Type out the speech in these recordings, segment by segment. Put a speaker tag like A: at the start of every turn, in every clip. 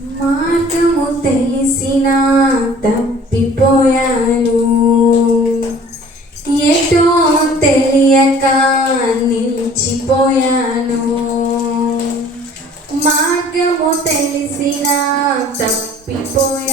A: మార్గము తెలిసిన తప్పిపోయాను. ఎటో తెలియక నిలిచిపోయాను. మార్గము తెలిసిన తప్పిపోయాను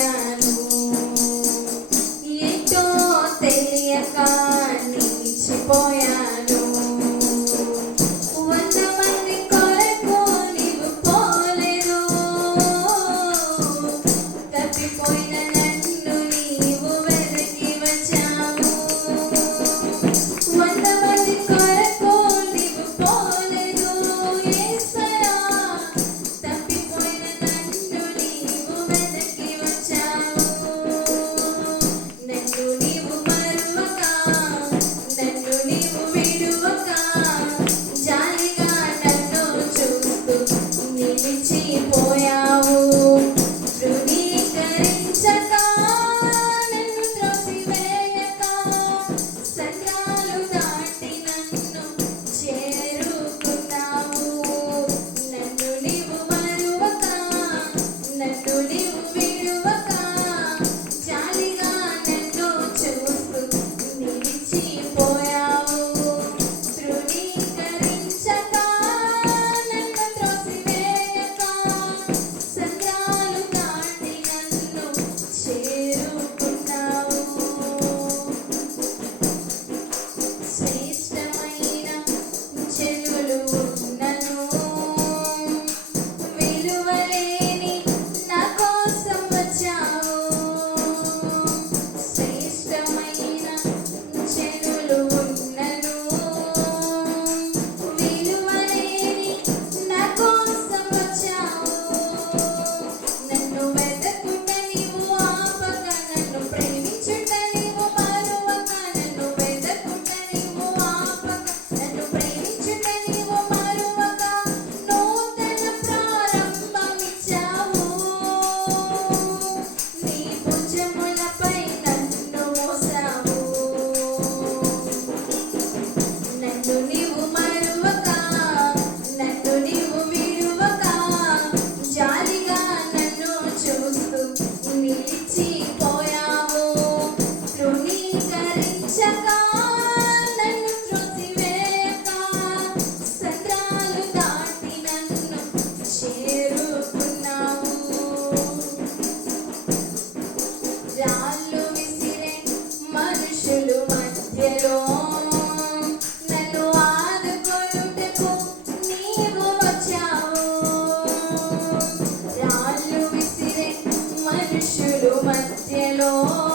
A: know